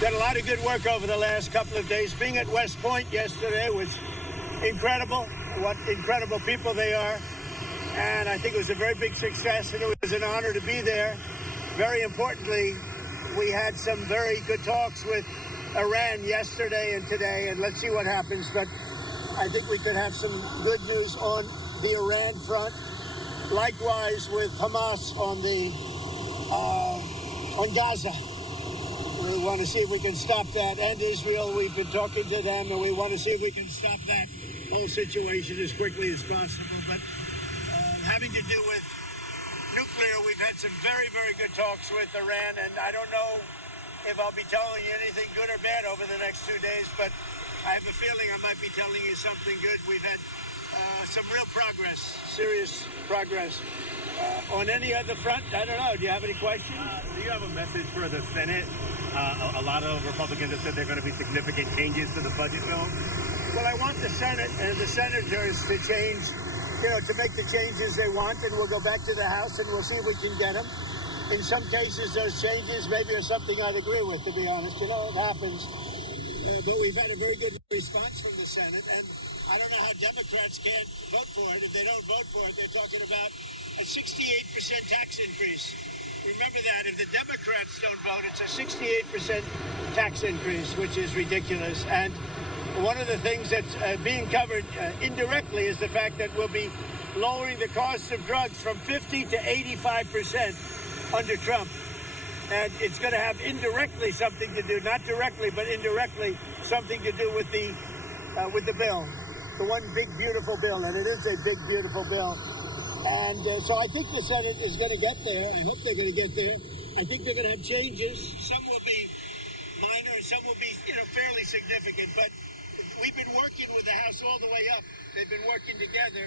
Done a lot of good work over the last couple of days. Being at West Point yesterday was incredible. What incredible people they are. And I think it was a very big success, and it was an honor to be there. Very importantly, we had some very good talks with Iran yesterday and today, and let's see what happens. But I think we could have some good news on the Iran front. Likewise with Hamas on Gaza. We want to see if we can stop that. And Israel, we've been talking to them, and we want to see if we can stop that whole situation as quickly as possible. But having to do with nuclear, we've had some very, very good talks with Iran, and I don't know if I'll be telling you anything good or bad over the next 2 days, but I have a feeling I might be telling you something good. We've had some real progress, serious progress. On any other front, I don't know. Do you have any questions? Do you have a message for the Senate? A lot of Republicans have said there are going to be significant changes to the budget bill. Well, I want the Senate and the senators to change, to make the changes they want, and we'll go back to the House and we'll see if we can get them. In some cases, those changes maybe are something I'd agree with, to be honest. It happens. But we've had a very good response from the Senate, and I don't know how Democrats can't vote for it. If they don't vote for it, they're talking about a 68% tax increase. Remember that. If the Democrats don't vote, it's a 68% tax increase, which is ridiculous. And one of the things that's being covered indirectly is the fact that we'll be lowering the cost of drugs from 50 to 85% under Trump. And it's going to have indirectly something to do, not directly, but indirectly something to do with the bill, the one big, beautiful bill. And it is a big, beautiful bill. And so I think the Senate is going to get there. I hope they're going to get there. I think they're going to have changes. Some will be minor and some will be, fairly significant. But we've been working with the House all the way up. They've been working together.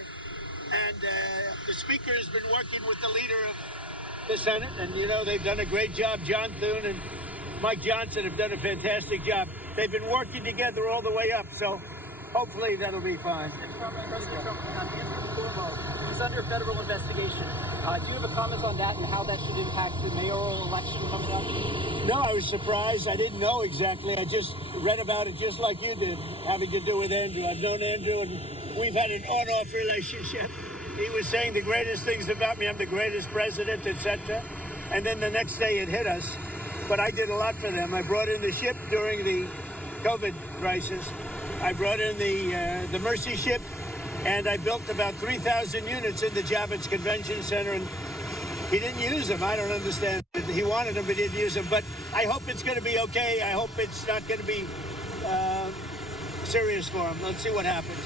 And the Speaker has been working with the leader of the Senate. And, they've done a great job. John Thune and Mike Johnson have done a fantastic job. They've been working together all the way up. So hopefully that'll be fine. President Trump is under federal investigation. Do you have a comment on that and how that should impact the mayoral election coming up? No, I was surprised. I didn't know exactly. I just read about it just like you did, having to do with Andrew. I've known Andrew, and we've had an on-off relationship. He was saying the greatest things about me. I'm the greatest president, etc. And then the next day it hit us. But I did a lot for them. I brought in the ship during the COVID crisis. I brought in the Mercy ship. And I built about 3,000 units in the Javits Convention Center, and he didn't use them. I don't understand. He wanted them, but he didn't use them. But I hope it's going to be okay. I hope it's not going to be serious for him. Let's see what happens.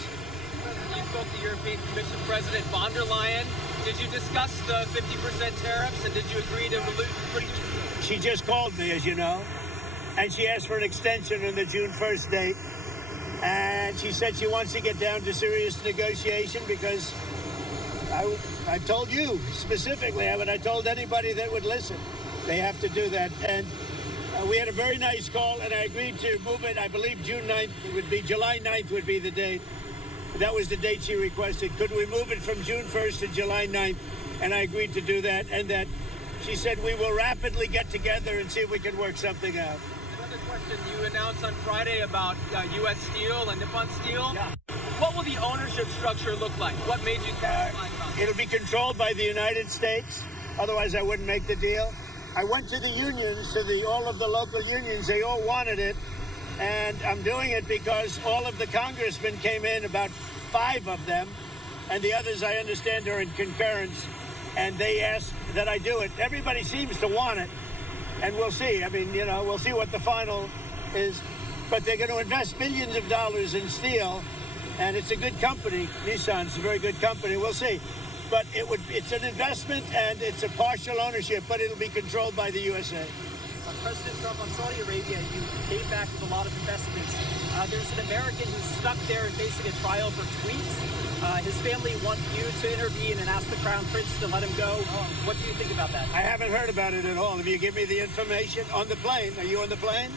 You spoke to European Commission President von der Leyen. Did you discuss the 50% tariffs, and did you agree to release? She just called me, as you know, and she asked for an extension on the June 1st date. And she said she wants to get down to serious negotiation because I told you specifically, but I told anybody that would listen, they have to do that. And we had a very nice call, and I agreed to move it. I believe June 9th would be, July 9th would be the date. That was the date she requested. Could we move it from June 1st to July 9th? And I agreed to do that. And that she said we will rapidly get together and see if we can work something out. Question. You announced on Friday about U.S. Steel and Nippon Steel. Yeah. What will the ownership structure look like? What made you satisfied about it? It'll be controlled by the United States. Otherwise, I wouldn't make the deal. I went to the unions, to all of the local unions. They all wanted it. And I'm doing it because all of the congressmen came in, about 5 of them. And the others, I understand, are in concurrence. And they asked that I do it. Everybody seems to want it. And we'll see. I mean, we'll see what the final is. But they're going to invest millions of dollars in steel. And it's a good company. Nissan's a very good company. We'll see. But it's an investment, and it's a partial ownership, but it'll be controlled by the USA. President Trump, on Saudi Arabia, you came back with a lot of investments. There's an American who's stuck there and facing a trial for tweets. His family want you to intervene and ask the Crown Prince to let him go. What do you think about that? I haven't heard about it at all. If you give me the information on the plane, are you on the plane?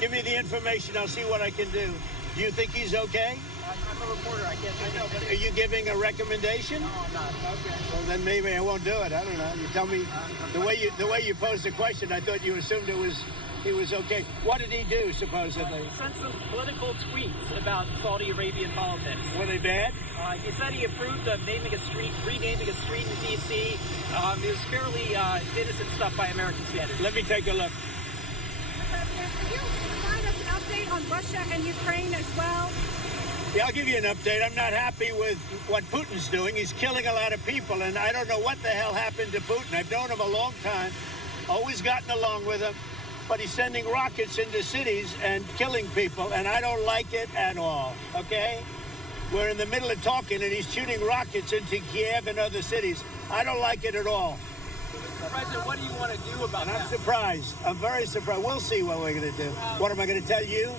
Give me the information. I'll see what I can do. Do you think he's okay? I'm a reporter. I can't. I know, but are you giving a recommendation? No, I'm not. Okay. Well, then maybe I won't do it. I don't know. You tell me the way you posed the question. I thought you assumed it was he was okay. What did he do, supposedly? He sent some political tweets about Saudi Arabian politics. Were they bad? He said he approved of renaming a street in D.C. It was fairly innocent stuff by American standards. Let me take a look. President, can you provide us an update on Russia and Ukraine as well? Yeah, I'll give you an update. I'm not happy with what Putin's doing. He's killing a lot of people, and I don't know what the hell happened to Putin. I've known him a long time, always gotten along with him, but he's sending rockets into cities and killing people, and I don't like it at all, okay? We're in the middle of talking, and he's shooting rockets into Kiev and other cities. I don't like it at all. President, what do you want to do about And that? I'm surprised. I'm very surprised. We'll see what we're going to do. What am I going to tell you?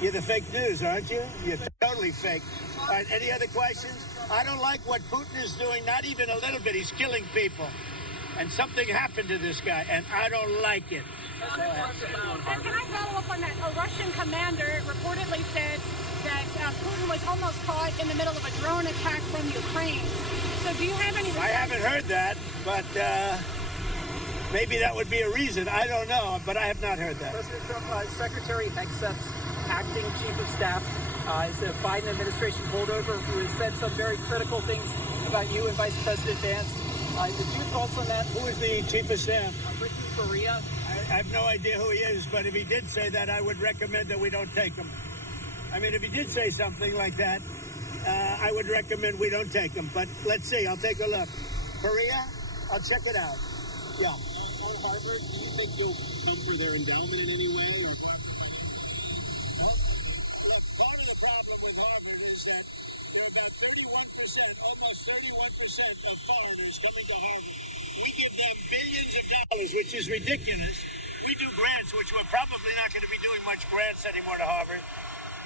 You're the fake news, aren't you? You're totally fake. All right, any other questions? I don't like what Putin is doing, not even a little bit. He's killing people. And something happened to this guy, and I don't like it. And can I follow up on that? A Russian commander reportedly said that Putin was almost caught in the middle of a drone attack from Ukraine. So do you have any... I haven't heard that, but maybe that would be a reason. I don't know, but I have not heard that. President Trump, Secretary Hegseth's acting chief of staff is a Biden administration holdover who has said some very critical things about you and Vice President Vance. Did you thoughts on that? Who is the chief of staff? Ricky Faria. I have no idea who he is, but if he did say that, I would recommend that we don't take him. I mean, if he did say something like that, I would recommend we don't take him. But let's see. I'll take a look. Korea? I'll check it out. Yeah. On Harvard, do you think you'll come for their endowment in any way? Or Look, part of the problem with Harvard is that there are about 31%, almost 31% of foreigners coming to Harvard. We give them millions of dollars, which is ridiculous. We do grants, which we're probably not going to be doing much grants anymore to Harvard.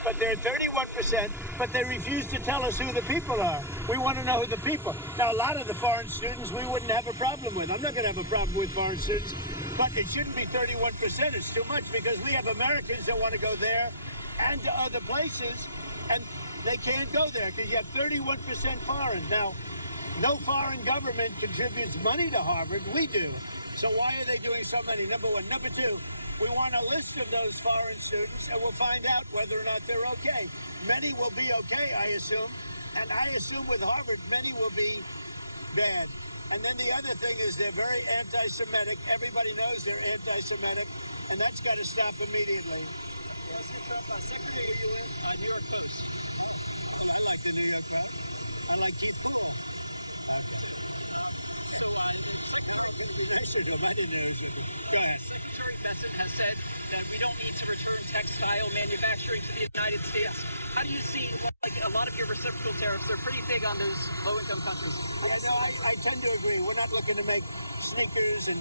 But they're 31%, but they refuse to tell us who the people are. We want to know who the people. Now, a lot of the foreign students we wouldn't have a problem with. I'm not going to have a problem with foreign students, but it shouldn't be 31%. It's too much because we have Americans that want to go there and to other places, and they can't go there because you have 31% foreign. Now, no foreign government contributes money to Harvard. We do. So why are they doing so many? Number one. Number two, we want a list of those foreign students, and we'll find out whether or not they're okay. Many will be okay, I assume. And I assume with Harvard, many will be bad. And then the other thing is they're very anti-Semitic. Everybody knows they're anti-Semitic, and that's got to stop immediately. President Trump, Secretary, are you in? New York Post. I like the New York Post. I like Keith. Secretary Messett has said that we don't need to return textile manufacturing to the United States. How do you see, like, a lot of your reciprocal tariffs are pretty big on those low-income countries? Yeah, no, I tend to agree. We're not looking to make sneakers and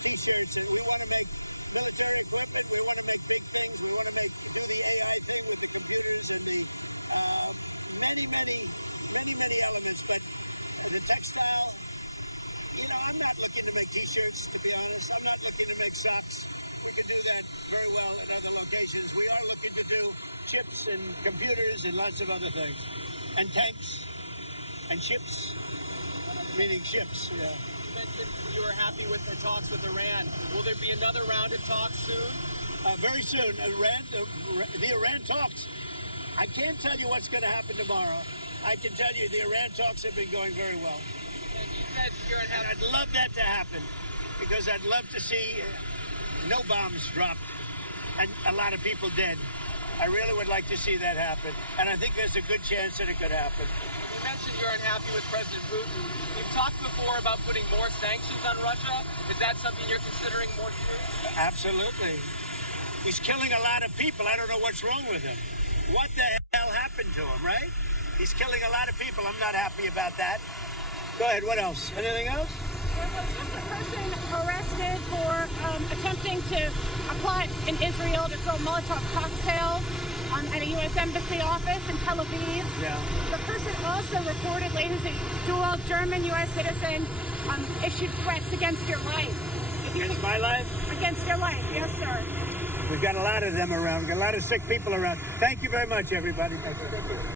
T-shirts, and we want to make military equipment. We want to make big things. We want to do the AI thing with the computers and the many elements. But the textile, I'm not looking to make T-shirts, to be honest. I'm not looking to make socks. We can do that very well in other locations. We are looking to do chips and computers and lots of other things. And tanks and ships, meaning ships, yeah. You mentioned you were happy with the talks with Iran. Will there be another round of talks soon? Very soon. The Iran talks. I can't tell you what's going to happen tomorrow. I can tell you the Iran talks have been going very well. And you said you're And I'd love that to happen because I'd love to see no bombs dropped and a lot of people dead. I really would like to see that happen. And I think there's a good chance that it could happen. You mentioned you're unhappy with President Putin. We've talked before about putting more sanctions on Russia. Is that something you're considering more true? Absolutely. He's killing a lot of people. I don't know what's wrong with him. What the hell happened to him, right? He's killing a lot of people. I'm not happy about that. Go ahead. What else? Anything else? There was just a person arrested for attempting to plot in Israel to throw Molotov cocktails at a U.S. Embassy office in Tel Aviv. Yeah. The person also reportedly, who's a dual German-U.S. citizen, issued threats against your life. Against my life? Against your life, yes, sir. We've got a lot of them around. We've got a lot of sick people around. Thank you very much, everybody. Thank you.